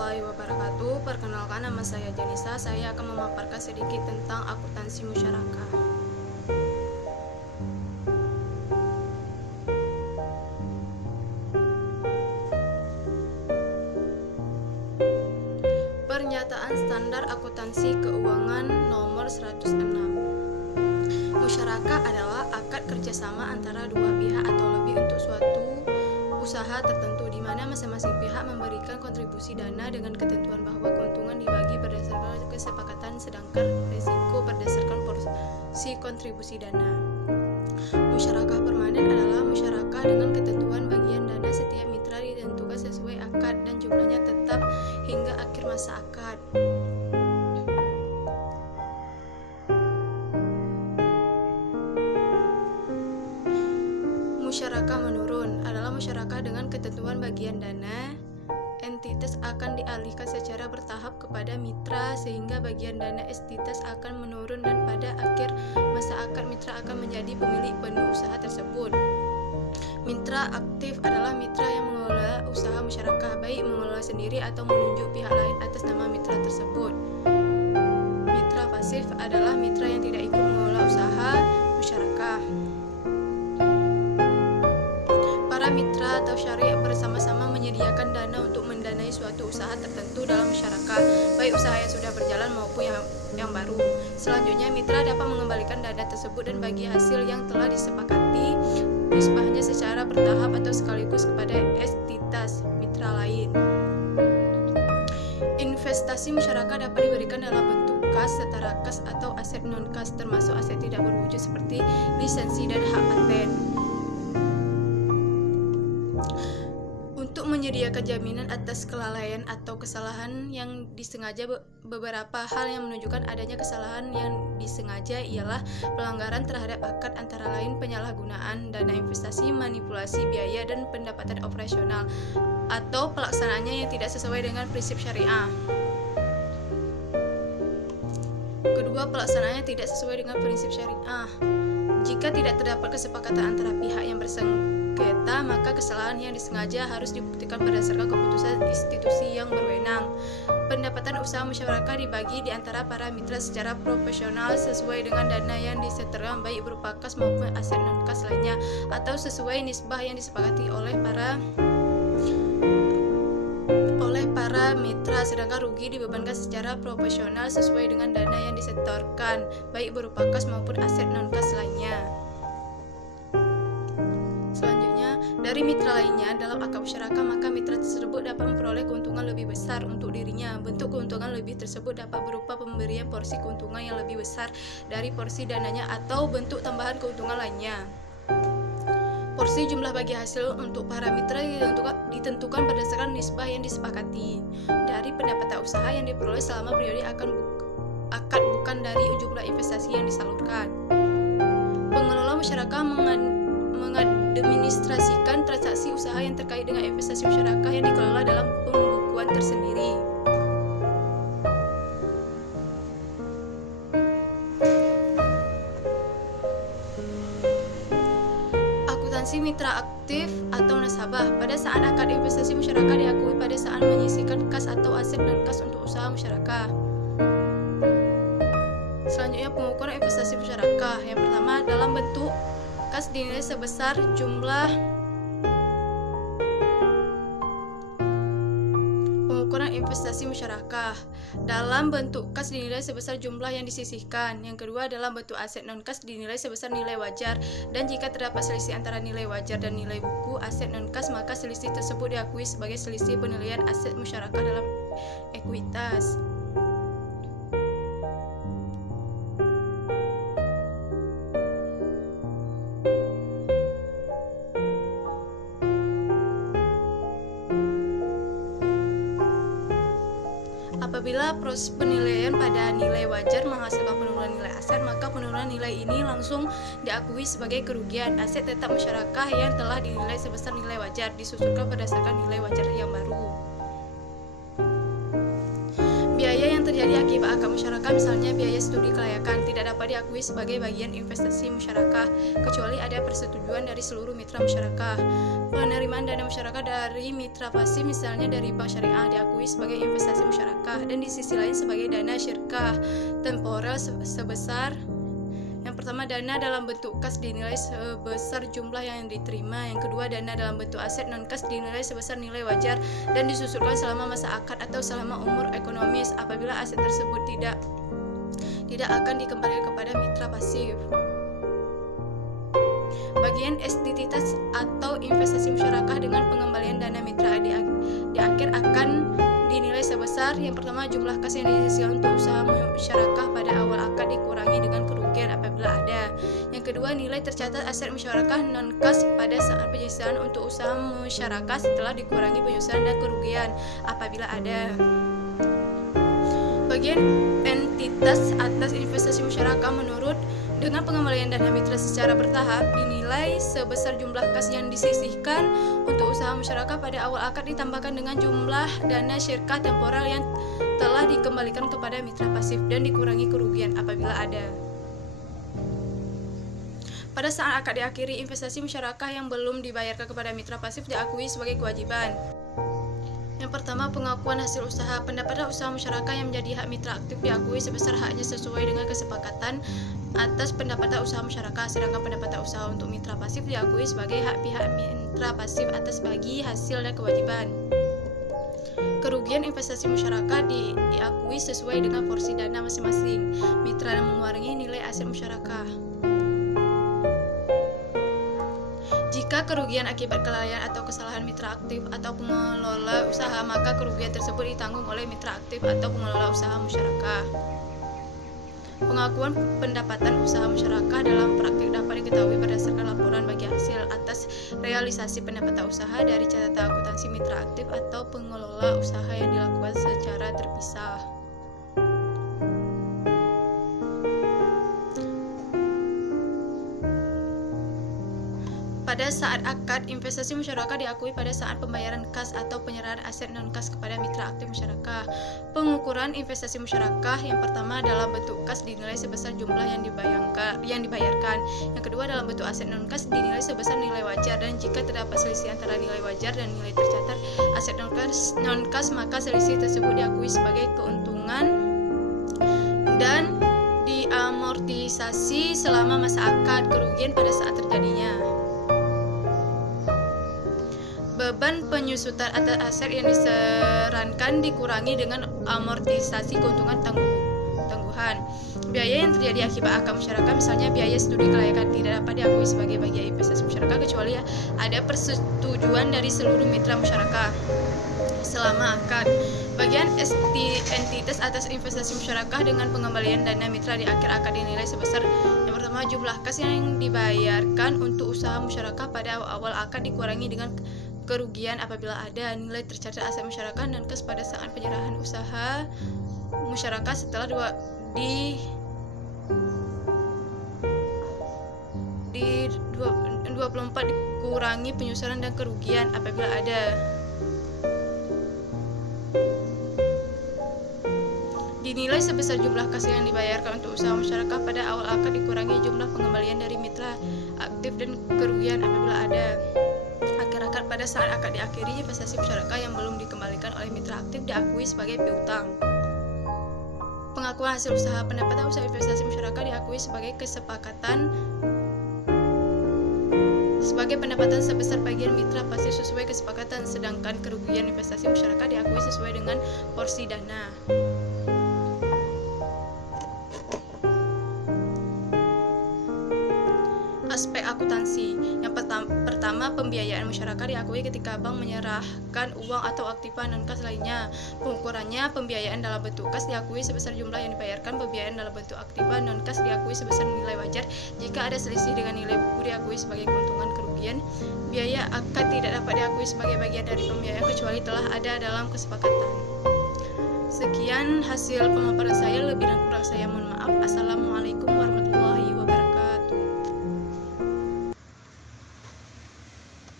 warahmatullahi wabarakatuh. Perkenalkan, nama saya Janisa. Saya akan memaparkan sedikit tentang akuntansi musyarakah. Pernyataan Standar Akuntansi Keuangan Nomor 106. Musyarakah adalah akad kerjasama antara dua pihak atau lebih untuk suatu usaha tertentu, di mana masing-masing pihak memberikan kontribusi dana dengan ketentuan bahwa keuntungan dibagi berdasarkan kesepakatan, sedangkan risiko berdasarkan porsi kontribusi dana. Musyarakah permanen adalah musyarakah dengan ketentuan bagian dana setiap mitra ditentukan sesuai akad dan jumlahnya tetap hingga akhir masa akad. Musyarakah menurun adalah musyarakah dengan ketentuan bagian dana. Entitas akan dialihkan secara bertahap kepada mitra sehingga bagian dana entitas akan menurun dan pada akhir masa akad mitra akan menjadi pemilik penuh usaha tersebut. Mitra aktif adalah mitra yang mengelola usaha musyarakah, baik mengelola sendiri atau menunjuk pihak lain atas nama mitra tersebut. Mitra pasif adalah mitra yang tidak ikut mengelola usaha musyarakah. Mitra atau syariah bersama-sama menyediakan dana untuk mendanai suatu usaha tertentu dalam masyarakat, baik usaha yang sudah berjalan maupun yang baru. Selanjutnya, mitra dapat mengembalikan dana tersebut dan bagi hasil yang telah disepakati nisbahnya secara bertahap atau sekaligus kepada entitas mitra lain. Investasi masyarakat dapat diberikan dalam bentuk kas, setara kas, atau aset non-kas, termasuk aset tidak berwujud seperti lisensi dan hak paten. Untuk menyediakan jaminan atas kelalaian atau kesalahan yang disengaja, beberapa hal yang menunjukkan adanya kesalahan yang disengaja ialah pelanggaran terhadap akad, antara lain penyalahgunaan dana investasi, manipulasi biaya dan pendapatan operasional, atau pelaksanaannya yang tidak sesuai dengan prinsip syariah. Kedua, pelaksanaannya tidak sesuai dengan prinsip syariah. Jika tidak terdapat kesepakatan antara pihak yang bersengketa, maka kesalahan yang disengaja harus dibuktikan berdasarkan keputusan institusi yang berwenang. Pendapatan usaha masyarakat dibagi di antara para mitra secara proporsional sesuai dengan dana yang disetorkan, baik berupa kas maupun aset non-kas lainnya, atau sesuai nisbah yang disepakati oleh para mitra, sedangkan rugi dibebankan secara proporsional sesuai dengan dana yang disetorkan, baik berupa kas maupun aset non-kas lainnya. Selanjutnya, dari mitra lainnya dalam akad musyarakah, maka mitra tersebut dapat memperoleh keuntungan lebih besar untuk dirinya. Bentuk keuntungan lebih tersebut dapat berupa pemberian porsi keuntungan yang lebih besar dari porsi dananya atau bentuk tambahan keuntungan lainnya. Porsi jumlah bagi hasil untuk para mitra ditentukan berdasarkan nisbah yang disepakati dari pendapatan usaha yang diperoleh selama periode akad, bukan dari jumlah investasi yang disalurkan. Pengelola masyarakat mengadministrasikan transaksi usaha yang terkait dengan investasi masyarakat yang dikelola dalam pembukuan tersendiri. Mitra aktif atau nasabah. Pada saat akad investasi masyarakat diakui pada saat menyisihkan kas atau aset non-kas untuk usaha masyarakat. Selanjutnya, pengukuran investasi masyarakat. Yang pertama, dalam bentuk kas dinilai sebesar jumlah investasi masyarakat. Dalam bentuk kas dinilai sebesar jumlah yang disisihkan. Yang kedua, dalam bentuk aset non-kas dinilai sebesar nilai wajar, dan jika terdapat selisih antara nilai wajar dan nilai buku aset non-kas, maka selisih tersebut diakui sebagai selisih penilaian aset masyarakat dalam ekuitas. Apabila proses penilaian pada nilai wajar menghasilkan penurunan nilai aset, maka penurunan nilai ini langsung diakui sebagai kerugian. Aset tetap masyarakat yang telah dinilai sebesar nilai wajar disusulkan berdasarkan nilai wajar yang baru. Biaya yang terjadi terjadi akibat akad musyarakah, misalnya biaya studi kelayakan, tidak dapat diakui sebagai bagian investasi musyarakah kecuali ada persetujuan dari seluruh mitra musyarakah. Penerimaan dana musyarakah dari mitra pasif, misalnya dari bank syariah, diakui sebagai investasi musyarakah, dan di sisi lain sebagai dana syirkah temporer sebesar: yang pertama, dana dalam bentuk kas dinilai sebesar jumlah yang diterima. Yang kedua, dana dalam bentuk aset non kas dinilai sebesar nilai wajar dan disusulkan selama masa akad atau selama umur ekonomis apabila aset tersebut tidak akan dikembalikan kepada mitra pasif. Bagian entitas atau investasi musyarakah dengan pengembalian dana mitra di akhir akan dinilai sebesar: yang pertama, jumlah kas yang disisihkan untuk usaha musyarakah pada awal akad dikurangi dengan kerugian apabila ada. Yang kedua, nilai tercatat aset musyarakah non kas pada saat penyisihan untuk usaha musyarakah setelah dikurangi penyusunan dan kerugian apabila ada. Bagian entitas atas investasi musyarakah menurut dengan pengembalian dana mitra secara bertahap dinilai sebesar jumlah kas yang disisihkan untuk usaha musyarakah pada awal akad ditambahkan dengan jumlah dana syirkah temporer yang telah dikembalikan kepada mitra pasif dan dikurangi kerugian apabila ada. Pada saat akad diakhiri, investasi musyarakah yang belum dibayarkan kepada mitra pasif diakui sebagai kewajiban. Yang pertama, pengakuan hasil usaha. Pendapatan usaha musyarakah yang menjadi hak mitra aktif diakui sebesar haknya sesuai dengan kesepakatan atas pendapatan usaha musyarakah, sedangkan pendapatan usaha untuk mitra pasif diakui sebagai hak pihak mitra pasif atas bagi hasil dan kewajiban. Kerugian investasi musyarakah diakui sesuai dengan porsi dana masing-masing mitra yang mengurangi nilai aset musyarakah. Jika kerugian akibat kelalaian atau kesalahan mitra aktif atau pengelola usaha, maka kerugian tersebut ditanggung oleh mitra aktif atau pengelola usaha musyarakah. Pengakuan pendapatan usaha musyarakah dalam praktik dapat diketahui berdasarkan laporan bagi hasil atas realisasi pendapatan usaha dari catatan akuntansi mitra aktif atau pengelola usaha yang dilakukan secara terpisah. Pada saat akad, investasi musyarakah diakui pada saat pembayaran kas atau penyerahan aset non-kas kepada mitra aktif musyarakah. Pengukuran investasi musyarakah: yang pertama, dalam bentuk kas dinilai sebesar jumlah yang dibayarkan. Yang kedua, dalam bentuk aset non-kas dinilai sebesar nilai wajar, dan jika terdapat selisih antara nilai wajar dan nilai tercatat aset non-kas, maka selisih tersebut diakui sebagai keuntungan dan diamortisasi selama masa akad. Kerugian pada saat terjadinya: beban penyusutan atas aset yang diserankan dikurangi dengan amortisasi keuntungan tangguhan. Biaya yang terjadi akibat akad musyarakah, misalnya biaya studi kelayakan, tidak dapat diakui sebagai bagian investasi musyarakah kecuali ada persetujuan dari seluruh mitra musyarakah selama akad. Bagian entitas atas investasi musyarakah dengan pengembalian dana mitra di akhir akad dinilai sebesar: yang pertama, jumlah kas yang dibayarkan untuk usaha musyarakah pada awal akad dikurangi dengan kerugian apabila ada. Nilai tercatat aset musyarakah dan kas pada saat penyerahan usaha musyarakah setelah 24 dikurangi penyusunan dan kerugian apabila ada. Dinilai sebesar jumlah kas yang dibayarkan untuk usaha musyarakah pada awal akad dikurangi jumlah pengembalian dari mitra aktif dan kerugian apabila ada. Akad pada saat akad diakhiri, investasi musyarakah yang belum dikembalikan oleh mitra aktif diakui sebagai piutang. Pengakuan hasil usaha. Pendapatan usaha investasi musyarakah diakui sebagai kesepakatan sebagai pendapatan sebesar bagian mitra pasif sesuai kesepakatan, sedangkan kerugian investasi musyarakah diakui sesuai dengan porsi dana. Aspek akuntansi. Yang pertama, pembiayaan musyarakah diakui ketika bank menyerahkan uang atau aktiva non-kas lainnya. Pengukurannya: pembiayaan dalam bentuk kas diakui sebesar jumlah yang dibayarkan. Pembiayaan dalam bentuk aktiva non-kas diakui sebesar nilai wajar. Jika ada selisih dengan nilai buku diakui sebagai keuntungan kerugian. Biaya akad tidak dapat diakui sebagai bagian dari pembiayaan kecuali telah ada dalam kesepakatan. Sekian hasil pemaparan saya, lebih dan kurang saya mohon maaf. Assalamualaikum warahmatullahi wabarakatuh.